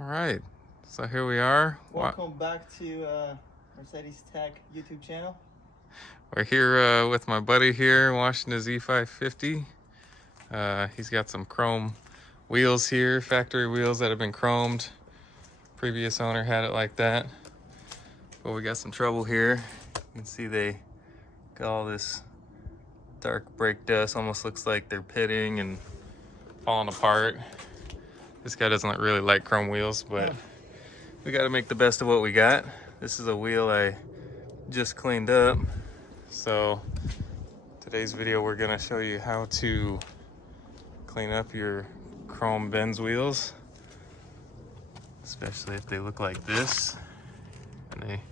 All right, so here we are. Welcome back to Mercedes Tech YouTube channel. We're here with my buddy here washing his E550. He's got some chrome wheels here, factory wheels that have been chromed. Previous owner had it like that, but we got some trouble here. You can see they got all this dark brake dust, almost looks like they're pitting and falling apart. This guy doesn't really like chrome wheels, but we got to make the best of what we got. This is a wheel I just cleaned up. So today's video, we're gonna show you how to clean up your chrome Benz wheels, especially if they look like this. And they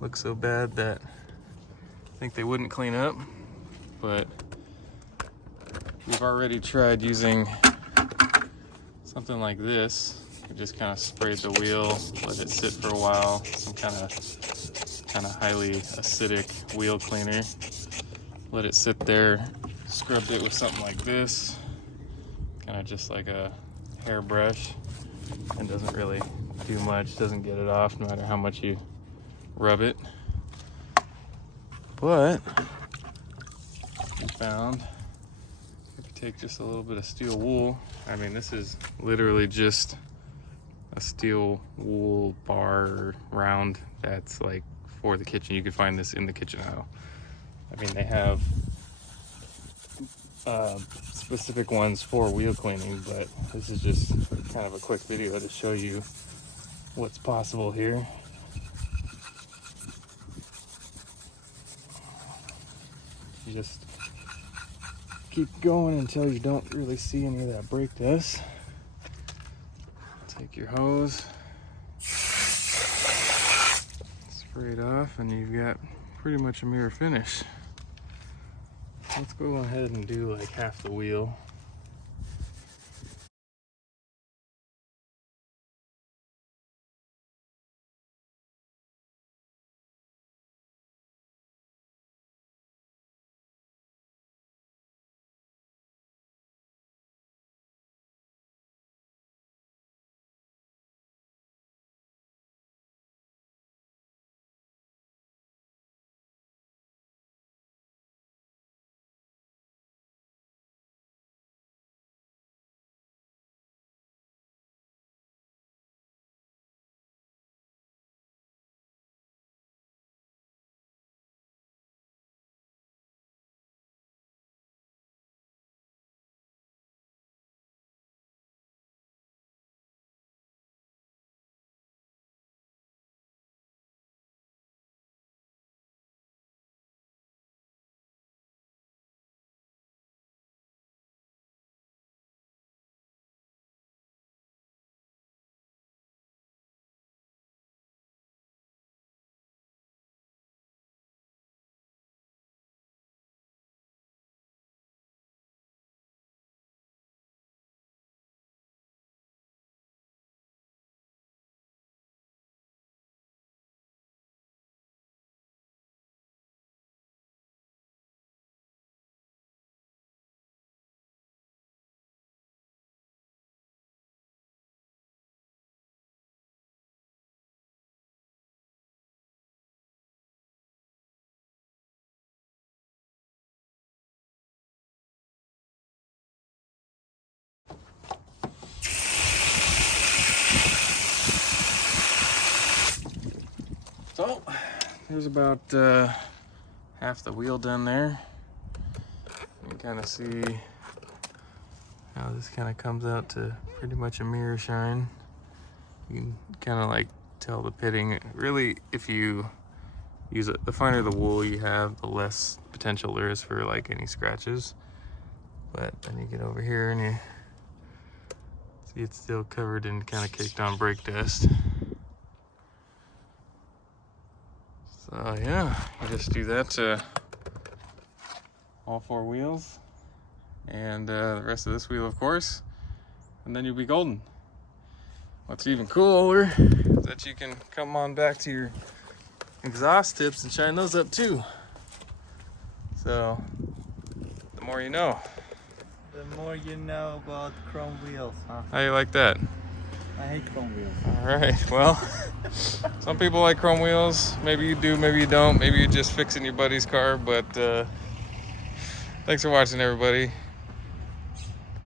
look so bad that I think they wouldn't clean up, but we've already tried using something like this. You just kind of sprayed the wheel, let it sit for a while, some kind of highly acidic wheel cleaner. Let it sit there, scrubbed it with something like this, kind of just like a hairbrush, and doesn't really do much, doesn't get it off no matter how much you rub it. But we found if you take just a little bit of steel wool, I mean, this is literally just a steel wool bar round that's like for the kitchen. You can find this in the kitchen aisle. I mean, they have specific ones for wheel cleaning, but this is just kind of a quick video to show you what's possible here. You just keep going until you don't really see any of that brake dust. Take your hose, spray it off, and you've got pretty much a mirror finish. Let's go ahead and do like half the wheel. So there's about half the wheel done there. You can kind of see how this kind of comes out to pretty much a mirror shine. You can kind of like tell the pitting. Really, if you use it, the finer the wool you have, the less potential there is for like any scratches. But then you get over here and you see it's still covered in kind of caked on brake dust. So yeah, you just do that to all four wheels and the rest of this wheel, of course, and then you'll be golden. What's even cooler is that you can come on back to your exhaust tips and shine those up too. So the more you know. The more you know about chrome wheels, huh? How you like that? I hate chrome wheels. All right, well, some people like chrome wheels. Maybe you do, maybe you don't. Maybe you're just fixing your buddy's car, but thanks for watching, everybody.